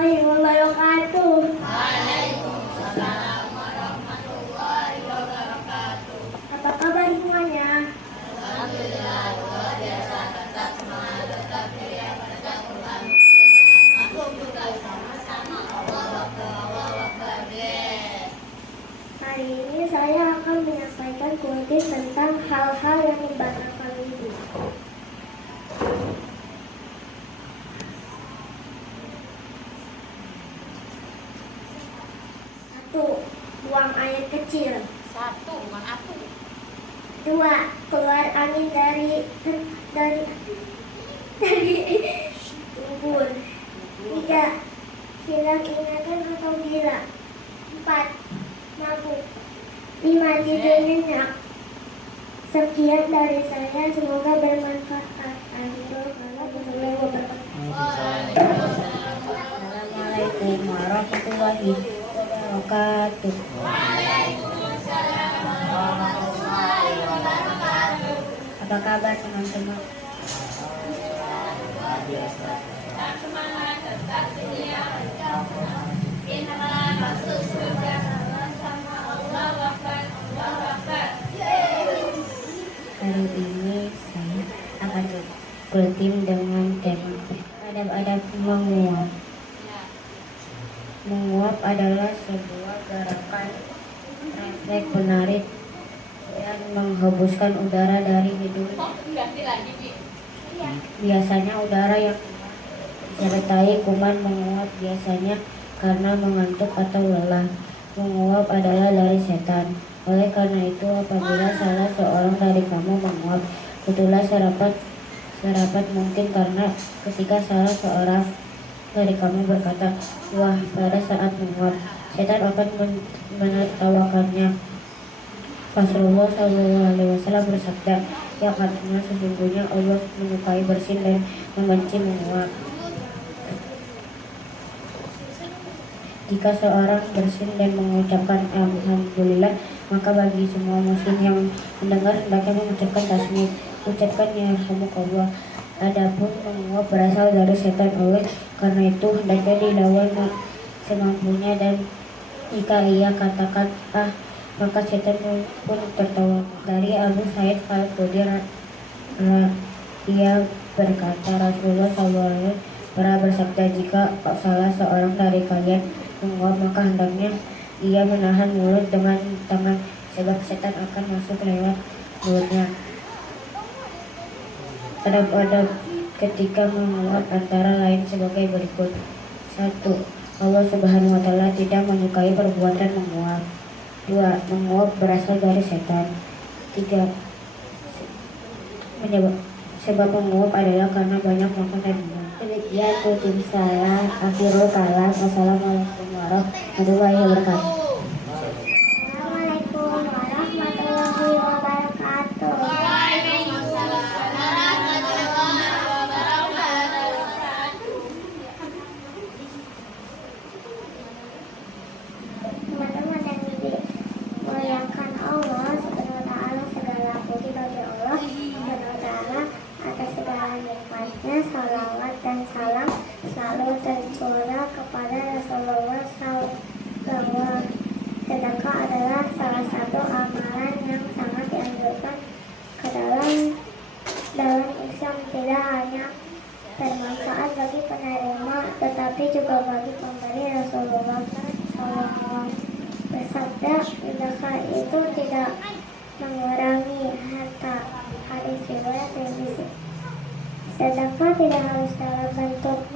warahmatullahi wabarakatuh. Waalaikumsalam warahmatullahi wabarakatuh. Apa kabar semuanya? Alhamdulillah, luar biasa, tetap semangat, tetap ceria pada Quran. Masuk juga sama-sama. Allah Akbar. Hari ini saya akan menyampaikan kuis tentang hal-hal yang membatalkan wudhu. Satu, buang air kecil. Satu, bukan aku. Dua, keluar angin dari ubur. Tiga, hilang ingatan atau gila. Empat, mabuk. Lima, tidur nyenyak. Sekian dari saya, semoga bermanfaat. Warahmatullahi wabarakatuh. Assalamualaikum warahmatullahi wabarakatuh. Waalaikumsalam warahmatullahi wabarakatuh. Apa kabar teman-teman? Tetap semangat, tetap ceria pada Quran. Innalah masuk surga sama Allah Akbar. Hari ini saya akan bertim dengan tema adab-adab menguap. Menguap adalah sebuah gerakan refleks menarik dan menghembuskan udara dari hidung. Ganti lagi, Bi. Biasanya udara yang disertai kuman menguap biasanya karena mengantuk atau lelah. Menguap adalah dari setan. Oleh karena itu, apabila salah seorang dari kamu menguap, itulah serapat mungkin karena ketika salah seorang dari kamu berkata, wah, pada saat menguap, setan akan menertawakannya. Rasulullah SAW bersabda, yang artinya sesungguhnya Allah menyukai bersin dan membenci menguap. Jika seorang bersin dan mengucapkan alhamdulillah, maka bagi semua muslim yang mendengar hendaknya mengucapkan tasbih. Ucapkan ya yarhamukallah. Adapun menguap berasal dari setan, oleh karena itu hendaknya dilawan semampunya, dan jika ia katakan maka setan pun tertawa. Dari Abu Sa'id Al-Khudri ia berkata, Rasulullah SAW pernah bersabda, jika salah seorang dari kalian menguap, maka hendaknya ia menahan mulut dengan tangan, sebab setan akan masuk lewat mulutnya. Adab-adab ketika menguap antara lain sebagai berikut. 1. Allah Subhanahu wa Ta'ala tidak menyukai perbuatan menguap. 2. Menguap berasal dari setan. 3. Sebab menguap adalah karena banyak makan dan minum. Demikian tutup saya, akhirul kalam. Wassalamualaikum warahmatullahi wabarakatuh. Assalamualaikum warahmatullahi wabarakatuh. Waalaikumsalam warahmatullahi wabarakatuh. Teman-teman yang dimuliakan Allah Subhanahu wa Ta'ala, segala puji bagi Allah Subhanahu wa Ta'ala atas segala nikmatnya. Salawat dan salam selalu tercurah kepada Rasulullah SAW. Sedekah adalah salah satu amalan yang sangat dianjurkan ke dalam Islam. Tidak hanya bermanfaat bagi penerima, tetapi juga bagi pemberi. Rasulullah SAW bersabda, sedekah itu tidak mengurangi harta. Hadis riwayat Tirmidzi. Sedekah tidak harus dalam bentuk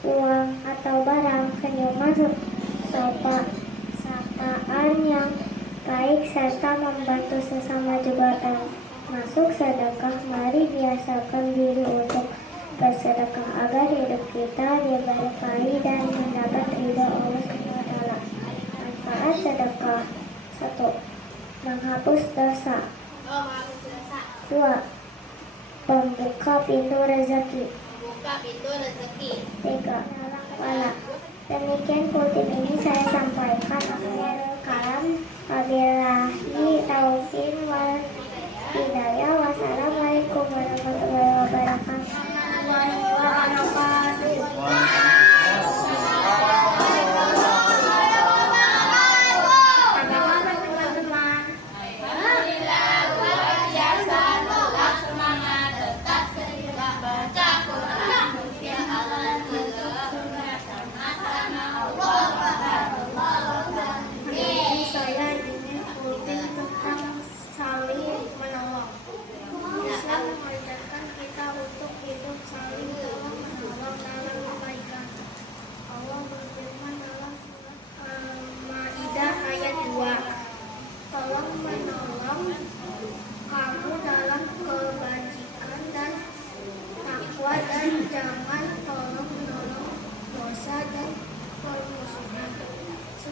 uang atau barang, senyuman, sapaan yang baik serta membantu sesama juga termasuk sedekah. Mari biasakan diri untuk bersedekah agar hidup kita diberkahi dan mendapat ridha Allah SWT. Manfaat sedekah. 1. Menghapus dosa. 2. Pembuka pintu rezeki. Buka pintu rezeki. 3. Wala. Demikian kutip ini saya sampaikan. Akhirul kalam. Wabillahi taufiq wal hidayah. Wassalamualaikum warahmatullahi wabarakatuh.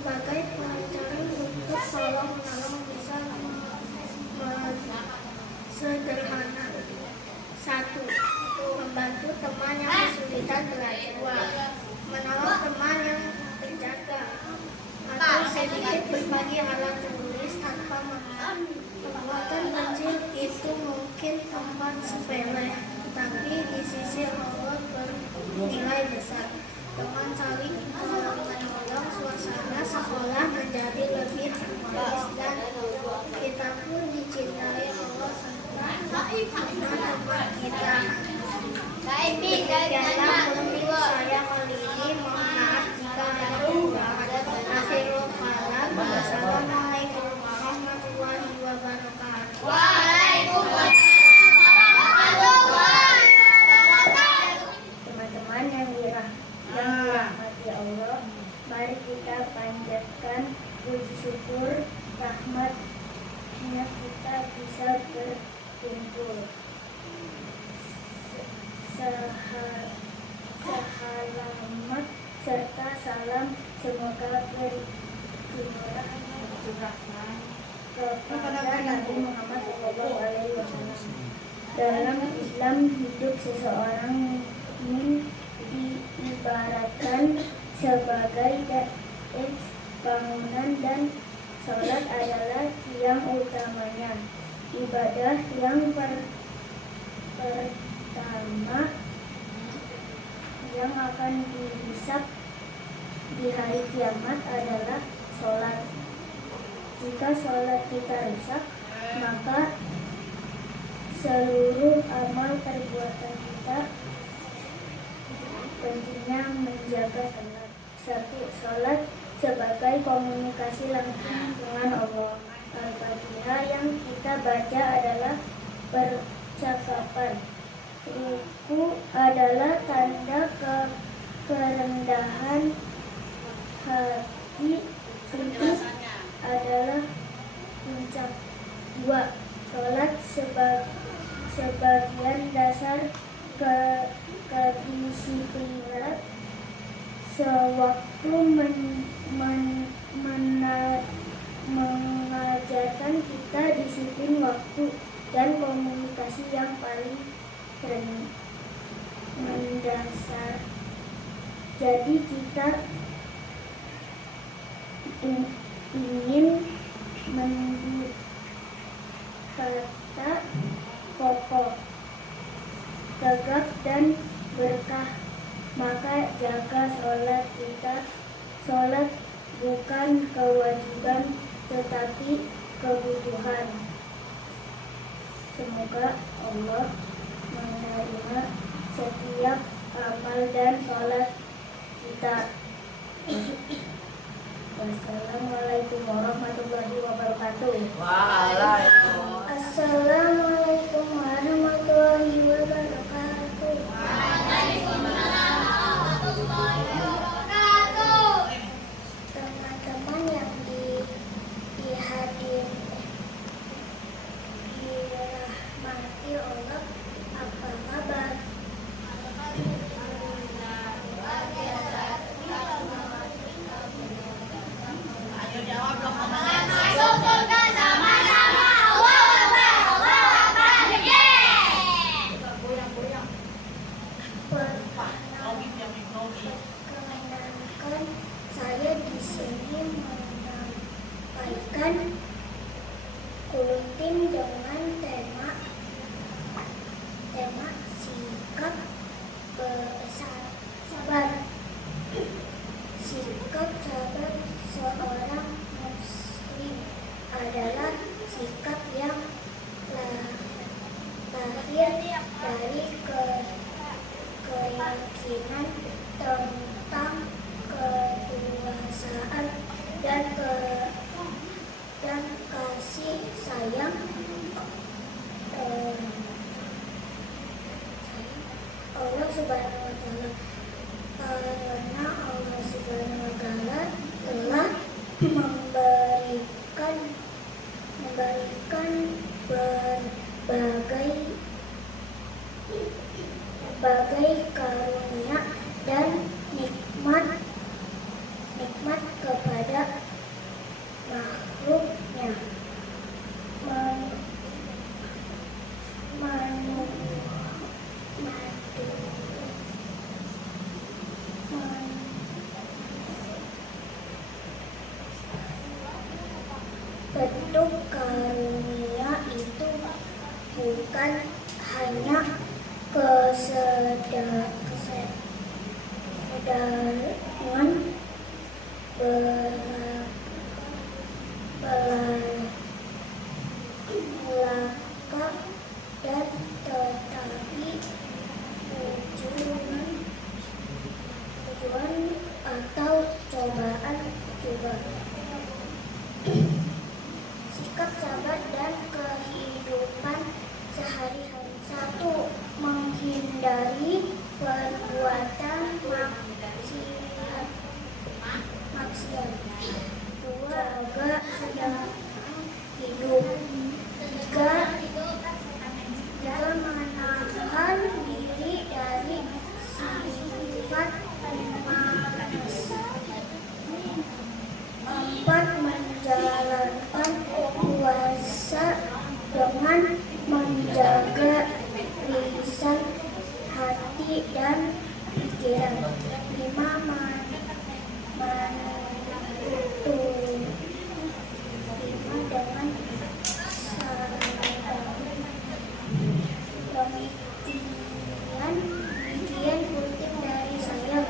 sebagai pelajaran untuk tolong menolong bisa sederhana. 1. Membantu teman yang kesulitan belajar. 2. Menolong teman yang terjaga. Atau sedikit berbagi alat tulis tanpa mahal. Perbuatan kecil itu mungkin tempat sepele, tapi di sisi Allah bernilai besar. Dengan saling menolong, suasana sekolah menjadi lebih harmonis dan kita pun dicintai Allah serta teman-teman kita. Demikianlah untuk saya kali ini. Mohon maaf jika ada kekurangan. Akhirul kalam. Wassalamualaikum warahmatullahi wabarakatuh. Waalaikumsalam warahmatullahi wabarakatuh. Teman-teman yang dirahmati Allah, mari kita panjatkan puji syukur rahmatnya kita bisa berkumpul. Selamat serta salam semoga berjumlah kepada Nabi Muhammad SAW. Dalam Islam, hidup seseorang mukmin diibaratkan sebagai bangunan dan sholat adalah tiang utamanya. Ibadah yang pertama yang akan dihisab di hari kiamat adalah sholat. Jika sholat kita rusak, maka seluruh amal perbuatan kita pentingnya menjaga salat. 1. Sholat sebagai komunikasi langsung dengan Allah. Al-Fatihah yang kita baca adalah percakapan. Ruku adalah tanda kerendahan hati. Sujud adalah puncak. 2. Sholat sebagian dasar kedisiplinan. Sewaktu mengajarkan kita disiplin waktu dan komunikasi yang paling mendasar. Jadi kita ingin menyebut kata pokok, tegak dan berkah, maka jaga sholat kita. Sholat bukan kewajiban tetapi kebutuhan. Semoga Allah menerima setiap amal dan sholat kita. Wassalamualaikum warahmatullahi wabarakatuh. Assalamualaikum warahmatullahi wabarakatuh. Teman-teman yang dirahmati Allah, apa kabar? Perkenalkan, saya di sini menyampaikan kultum dengan tema sikap sabar. Sikap sabar seorang muslim adalah sikap yang lahir dari keyakinan tentang kekuasaan dan kasih sayang Allah Subhanahu wa Ta'ala, karena Allah Subhanahu wa Ta'ala telah memberikan berbagai karunia dan nikmat kepada belakang dan tetapi tujuan atau cobaan juga. Sikap sabar dan kehidupan sehari-hari. 1. Menghindari perbuatan maksiat. 2. Jaga sedang hidup. 3. Menahan diri dari sifat malas. 4. Menjalankan puasa dengan menjaga lisan, hati, dan pikiran. 5. Dengan demikian kutip dari saya.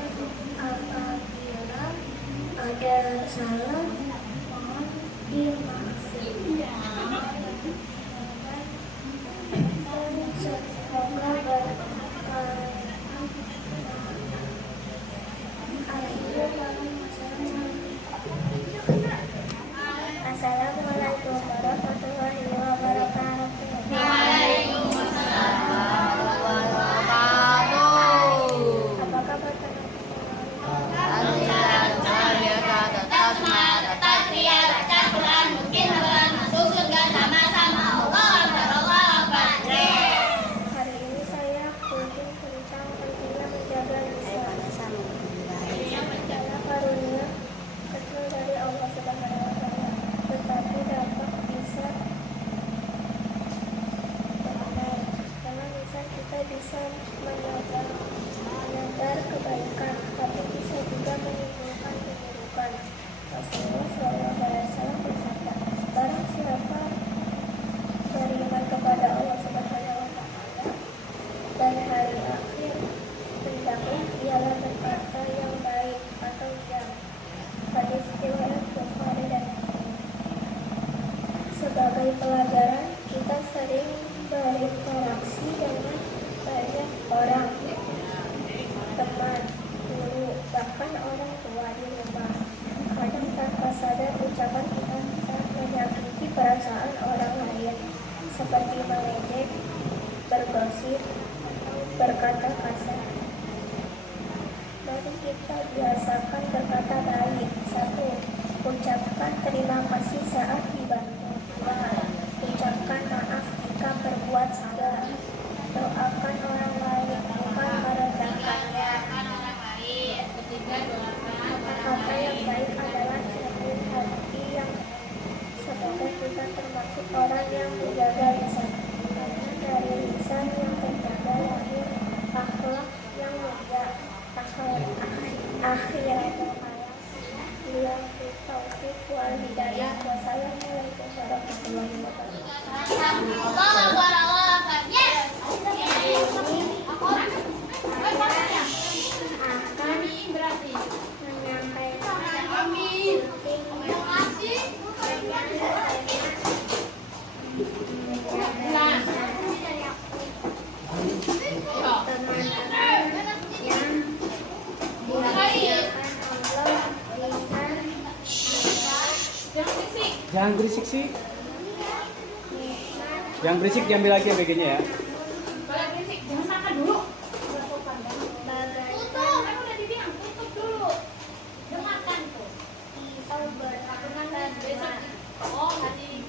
Apabila ada salah, mohon dimaafkan. Semoga Assalamualaikum warahmatullahi wabarakatuh. Apa kabar hari ini saya kunjung tentang pentingnya menjaga lisan. Adalah karunia kecil dari Allah Subhanahu wa Ta'ala, tetapi dapat bisa benar. Dengan lisan kita bisa menebar kebaikan, tapi bisa juga menimbulkan keburukan. Rasulullah SAW bersabda, barang siapa beriman kepada Allah Subhanahu wa Ta'ala dan hari akhir, hendaklah ialah berkata yang baik atau diam. Hadis riwayat Bukhari dan Muslim. Sebagai pelajaran, kita sering berinteraksi dengan banyak orang, teman, guru, bahkan orang tua di rumah. Kadang tanpa sadar ucapan kita bisa menyakiti perasaan orang lain, seperti mengejek, bergosip, atau berkata kasar. Mari kita biasakan berkata baik. 1. Ucapkan terima kasih saat dibantu. 2. Ucapkan maaf jika berbuat salah. Doakan orang lain, bukan merendahkannya. Kata yang baik adalah cermin hati yang semoga kita termasuk orang yang menjaga lisan. Karena dari lisan yang terjaga lahir akhlak yang mulia, akhiratul hayat. Billahi taufiq wal hidayah. Wassalamualaikum warahmatullahi wabarakatuh. Jangan berisik sih. Yang berisik diambil lagi bagiannya ya. Kalau berisik, jangan makan dulu. Tutup, aku udah dibilang tutup dulu. Jangan makan tuh. Besok, oh hari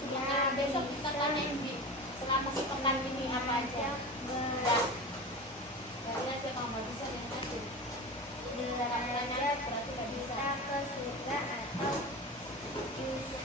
besok kita tanyain di selama sepekan ini apa aja. Dari aja kalau nggak bisa yang aja. Tanya berarti nggak bisa. Ke surga atau justru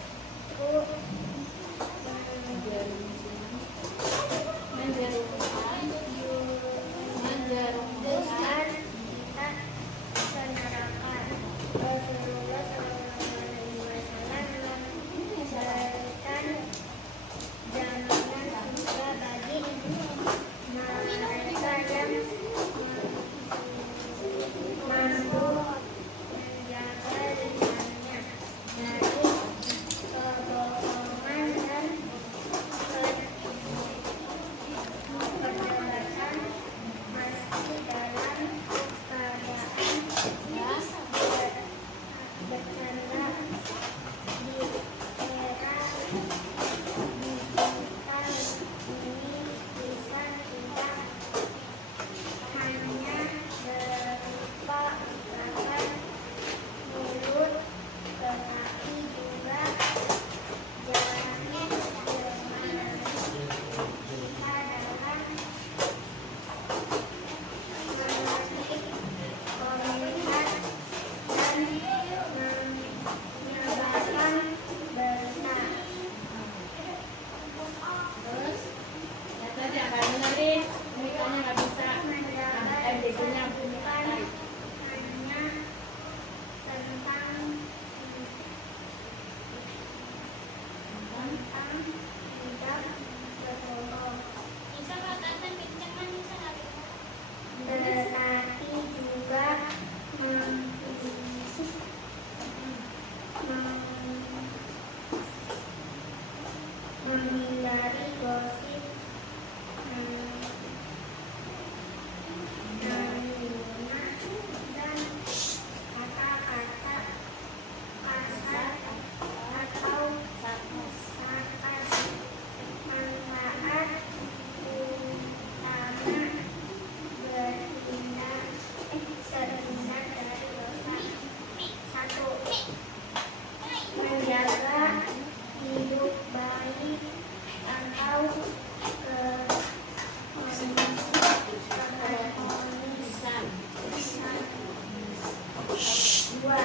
Dua,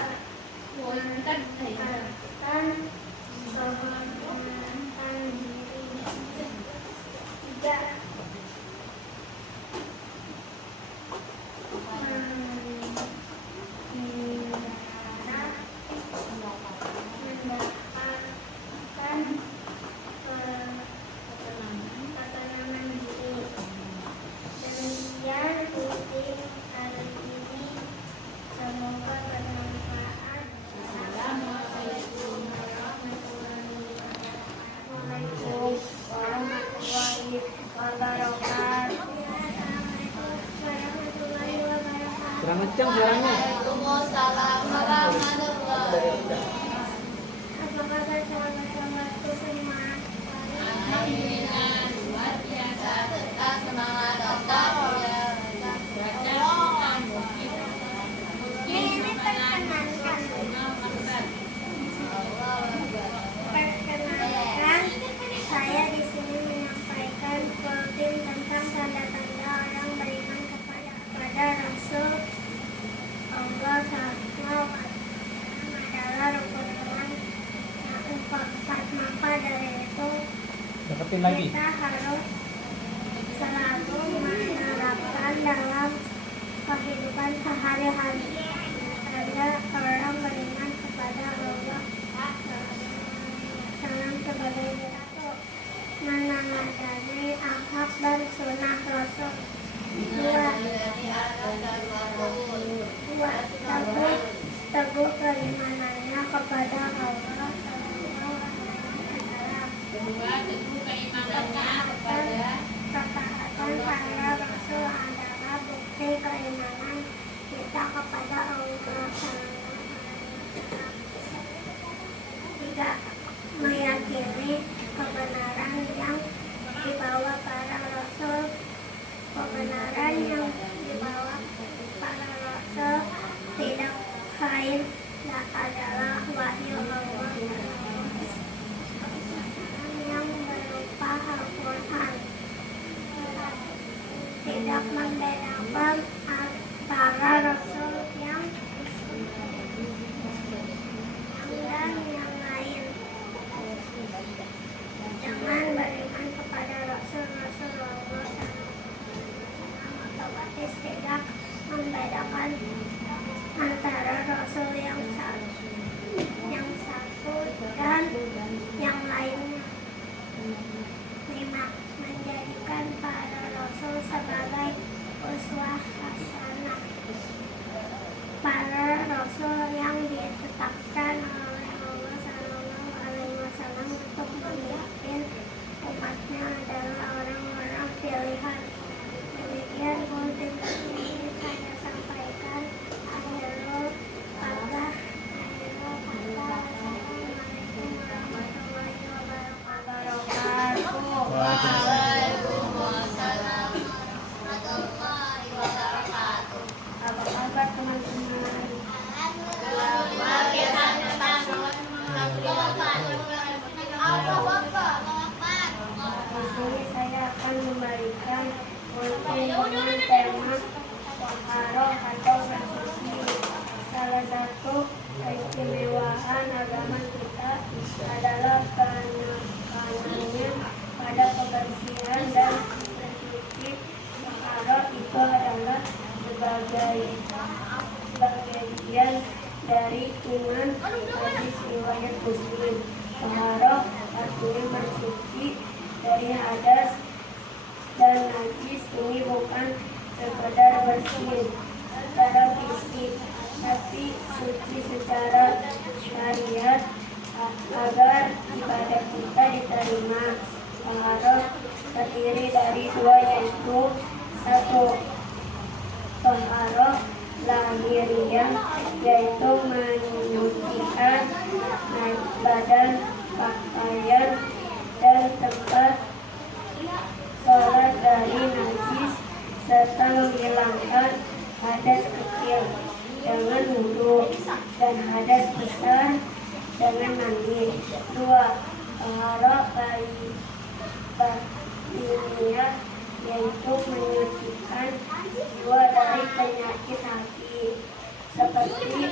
mengangkat kehormatan diri. Tiga, mendapatkan ketenangan diri. Demikian penting hari ini. Semoga bermanfaat. Assalamualaikum warahmatullahi wabarakatuh. Kurang kencang suaranya. Waalaikumsalam warahmatullahi wabarakatuh. Apa kabar sahabat-sahabatku semua? Alhamdulillah, luar biasa. Tetap semangat, tetap ya. Perkenalkan, saya di sini menyampaikan penting tentang tanda-tanda orang beriman kepada Rasul Allah Subhanahu adalah rukun iman yang empat. Maka dari itu Deketin lagi. kita harus selalu menerapkan dalam kehidupan sehari-hari. Tanda orang beriman kepada Allah salam sebagai berikut: menanadani akhlak dan sunnah Rasul. Dua, teguh keimanannya kepada Allah. Ketaatan pada Rasul adalah bukti keimanan kita kepada Allah. Tiga, meyakini kebenaran yang dibawa para Rasul. Kebenaran yang dibawa para Rasul tidak lain adalah wahyu Allah yang berupa Al-Quran. Tidak membedakan antara Rasul yang dan yang lain. Jangan beriman kepada Rasul-Rasul Allah otomatis tidak membedakan antara Rasul yang satu dan yang lainnya. Lima, menjadikan para Rasul sebagai uswah hasanah. Para Rasul yang ditetapkan oleh Allah SAW untuk memimpin umatnya adalah orang-orang pilihan. Demikian konten ini saya sampaikan. Akhirul kata. Assalamualaikum warahmatullahi wabarakatuh. Waalaikumsalam warahmatullahi wabarakatuh. Apa kabar teman-teman? Luar biasa, tetap Di sini saya akan memberikan konten dengan tema Toharoh atau bersih. Salah satu keistimewaan agama kita adalah penekanannya pada kebersihan dan bersuci. Toharoh itu adalah sebagai bagian dari iman. Hadis riwayat Muslim. Toharoh artinya bersuci dari hadas dan najis. Ini bukan sekedar bersih secara fisik, tapi suci secara syariat agar ibadah kita diterima. Toharoh terdiri dari dua, yaitu satu, toharoh lahiriah, yaitu menyucikan badan, pakaian, dan tempat sholat dari najis serta menghilangkan hadas kecil dengan wudhu dan hadas besar dengan mandi. Dua, toharoh batiniah, yaitu menyucikan jiwa dari penyakit hati seperti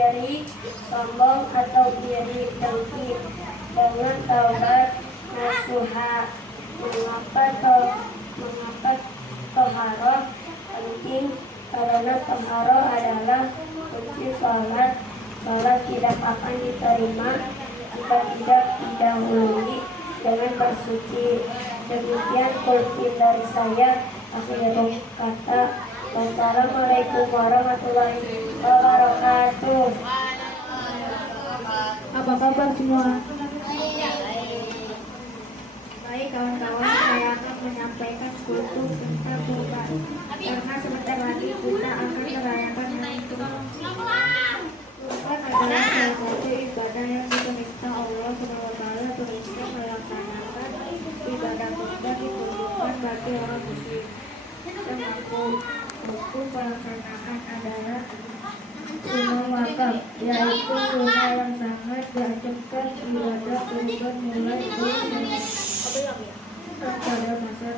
iri, sombong atau iri, dengki. Dengan taubat nasuha. Mengapa toharoh penting? Karena toharoh adalah kunci sholat. Sholat tidak akan diterima jika tidak didahului dengan bersuci. Demikian kulkin dari saya. Akhirul kata. Wassalamualaikum warahmatullahi wabarakatuh. Apa kabar semua? Baik kawan-kawan, saya akan menyampaikan kultum tentang kurban. Karena sebentar lagi kita akan merayakan hari tua. Kurban adalah salah satu ibadah yang diperintah Allah SWT untuk melaksanakan ibadah kurban ditunjukkan bagi orang muslim. Termasuk hukum pelaksanaan adalah sunnah wakaf, yaitu sunnah yang sangat dianjurkan ibadah kurban mulai pada masa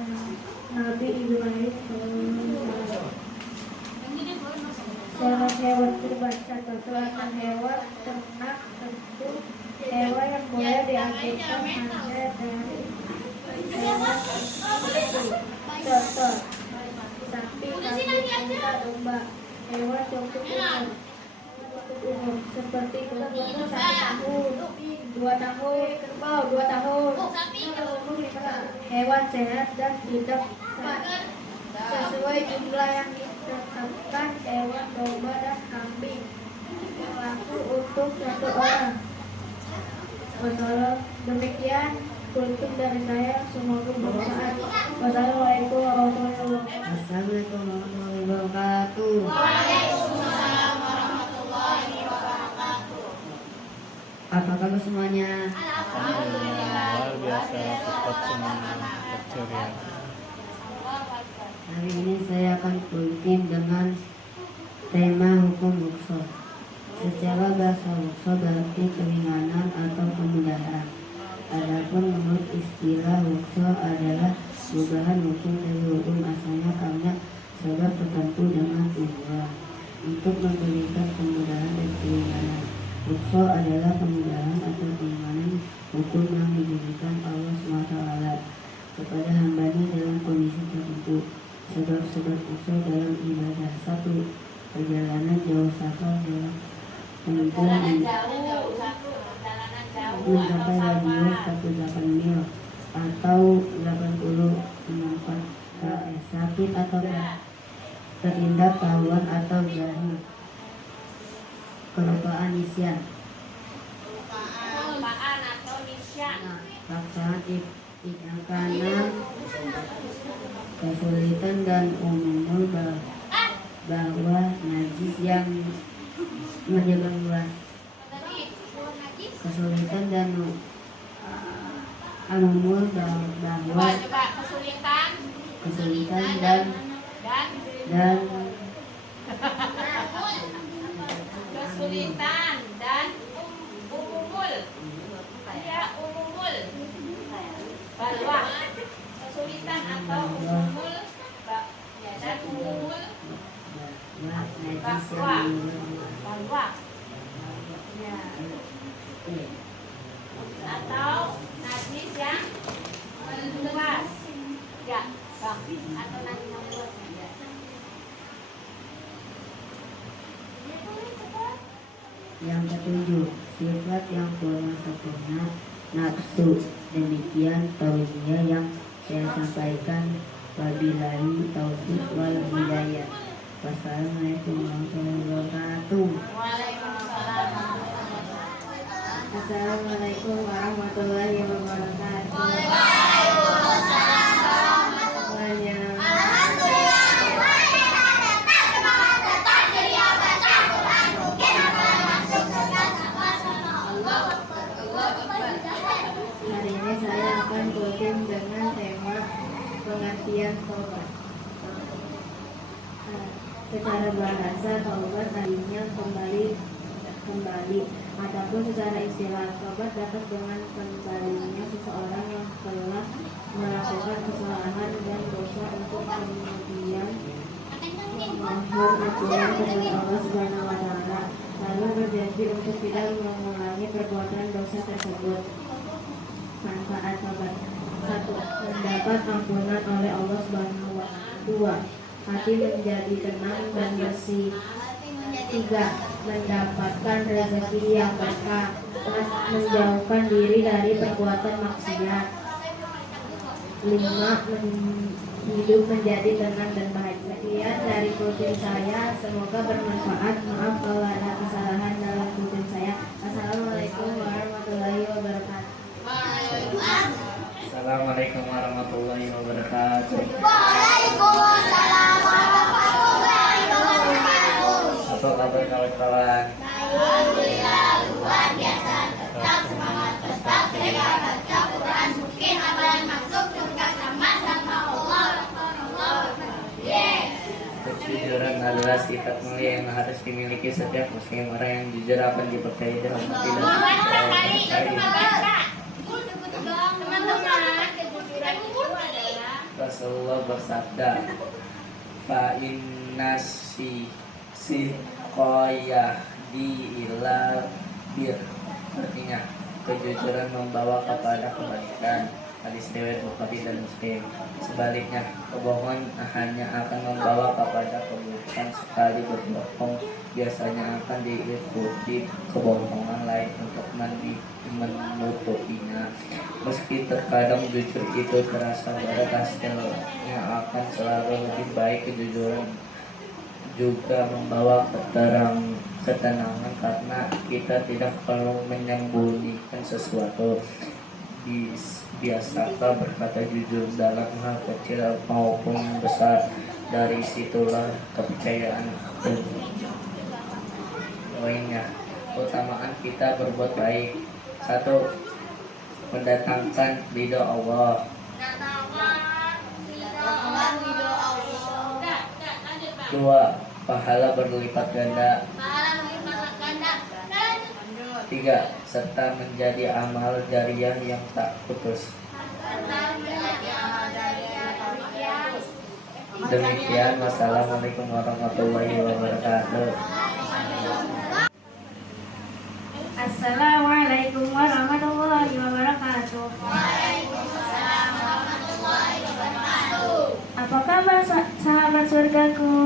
Nabi Ibrahim Syarat hewan kurban satu akan hewan ternak tentu hewan yang boleh diambilkan hanya dari hewan tertentu. Contoh sapi, kambing, unta, domba. Hewan cukup umum seperti kurban 1 tahun, 2 tahun, kerbau 2 tahun. Hewan sehat dan tidak sesuai jumlah yang ditetapkan. Hewan domba dan kambing berlaku untuk 1 orang. Demikian kultum dari saya, semoga bermanfaat. Wassalamualaikum warahmatullahi wabarakatuh. Assalamualaikum warahmatullahi wabarakatuh. Waalaikumsalam warahmatullahi wabarakatuh. Apa kabar semuanya? Alhamdulillah, luar biasa cepat semuanya terceria. Hari ini saya akan kultum dengan tema hukum bukso. Secara bahasa bukso berarti keringanan atau kemudahan. Adapun menurut istilah bukso adalah perubahan hukum dari hukum asalnya karena sebab tertentu dengan tujuan untuk memberikan kemudahan dan keringanan. Bukso adalah kemudahan atau keringanan hukum yang diberikan Allah SWT kepada hambanya dalam kondisi tertentu. Sebab-sebab bukso dalam ibadah: 1. Perjalanan jauh safar dalam Perjalanan penentuan jauh mencapai radius 48 mil atau 80 sakit atau terhindar tahuan atau jahil, kelupaan nisyan, kelupaan atau nisyan, paksaan kanan, kesulitan dan umumul bahwa najis yang menjelang bulan, kesulitan dan umumul bahwa coba kesulitan dan kesulitan dan umumul, ya umumul, bahwa kesulitan atau umumul, ya dan umumul najis bahwa yang ya atau najis yang meluas, ya bang atau najis yang meluas ya. Yang ketujuh, sifat yang kurang sempurna, nafsu. Demikian tausiah yang saya sampaikan. Wabillahi taufiq wal hidayah. Wassalamualaikum warahmatullahi wabarakatuh. Assalamualaikum warahmatullahi wabarakatuh. Semuanya. Hari ini saya akan kultum dengan tema pengertian taubat. Secara bahasa taubat artinya kembali. Adapun secara istilah taubat dapat dengan kembalinya seseorang yang telah melakukan kesalahan dan dosa untuk kemudian memohon ampun kepada Allah Subhanahu wa taala, lalu berjalan bermimpi untuk tidak mengulangi perbuatan dosa tersebut. Manfaat tobat. 1. Mendapat ampunan oleh Allah Subhanahu wa Ta'ala. 2. Hati menjadi tenang dan bersih. 3. Mendapatkan rezeki yang berkah. 4. Menjauhkan diri dari perbuatan maksiat. 5. Hidup menjadi tenang dan bahagia. Sekian dari kutin saya, semoga bermanfaat. Maaf kalau ada kesalahan dalam kutin saya. Assalamualaikum warahmatullahi wabarakatuh. Assalamualaikum warahmatullahi wabarakatuh. Waalaikumsalam warahmatullahi wabarakatuh. Apa kabar kawan-kawan? Alhamdulillah luar biasa. Tetap semangat, tetap ceria, baca Quran, mungkin amalan masuk surga sama-sama. Allah Kejujuran adalah sifat mulia yang harus dimiliki setiap muslim. Orang yang jujur akan dipercayai dan Rasulullah bersabda, fa innasi siqoyah di ilal bir. Artinya, kejujuran membawa kepada kebaikan. Hadis riwayat Bukhari dan Muslim. Sebaliknya, kebohongan hanya akan membawa kepada keburukan. Sekali berbohong, biasanya akan diikuti kebohongan lain untuk menutupinya. Meski terkadang jujur itu terasa berat, hasilnya akan selalu lebih baik. Kejujuran juga membawa ketenangan karena kita tidak perlu menyembunyikan sesuatu. Biasakah berkata jujur dalam hal kecil maupun besar. Dari situlah kepercayaan lainnya. Utamaan kita berbuat baik. 1. Mendatangkan ridho Allah. 2. Pahala berlipat ganda. 3. Serta menjadi amal jariah yang tak putus. Demikian, wassalamualaikum warahmatullahi wabarakatuh. Assalamualaikum warahmatullahi wabarakatuh. Apa kabar sahabat surgaku?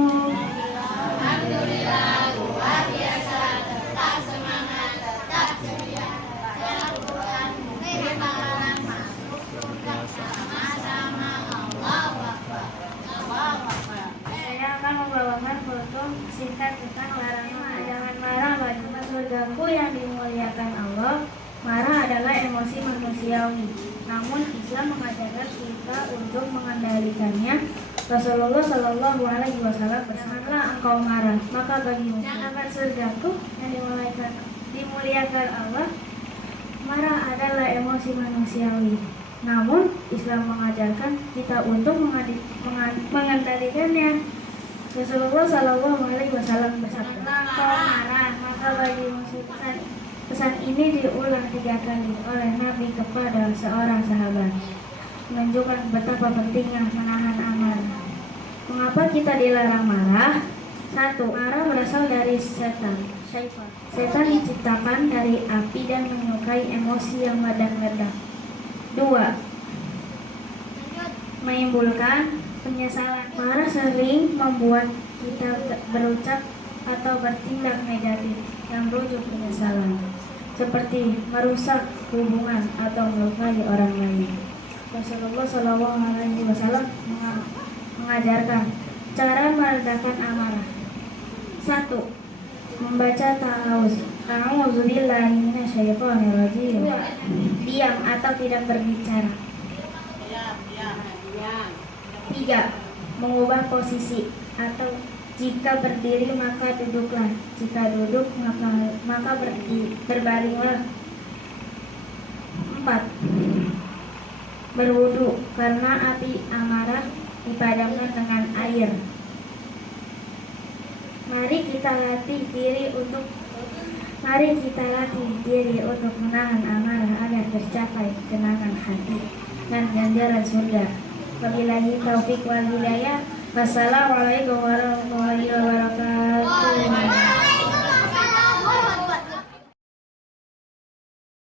Alhamdulillah luar biasa. Tetap semangat, tetap ceria. Dalam Quran mungkin amalan masuk surga sama-sama. Allahu Akbar. Allahu Akbar. Saya akan membawakan foto singkat tentang larangan jangan marah bagi surgaku yang dimuliakan Allah. Marah adalah emosi manusiawi, namun Islam mengajarkan kita untuk mengendalikannya. Rasulullah Shallallahu Alaihi Wasallam bersabda, engkau marah, maka bagimu akan surgaku yang dimuliakan Allah. Marah adalah emosi manusiawi, namun Islam mengajarkan kita untuk mengendalikannya. Rasulullah Shallallahu Alaihi Wasallam bersabda, engkau marah, maka bagimu surga. Pesan ini diulang 3 kali oleh Nabi kepada seorang sahabat, menunjukkan betapa pentingnya menahan amarah. Mengapa kita dilarang marah? 1. Marah berasal dari setan. Setan diciptakan dari api dan menyukai emosi yang meledak-ledak. 2. Menimbulkan penyesalan. Marah sering membuat kita berucap atau bertindak negatif yang berujung penyesalan, seperti merusak hubungan atau melukai orang lain. Rasulullah Shallallahu Alaihi Wasallam mengajarkan cara meredakan amarah. 1. Membaca ta'awuz. A'udzubillahi minasyaitonirrajim. Diam atau tidak berbicara. 3. Mengubah posisi, atau jika berdiri maka duduklah, jika duduk maka berbaringlah. 4. Berwudu, karena api amarah dipadamkan dengan air. Mari kita latih diri untuk menahan amarah agar tercapai kenangan hati dan ganjaran surga. Wabillahi taufik wal hidayah. Wassalamualaikum warahmatullahi wabarakatuh.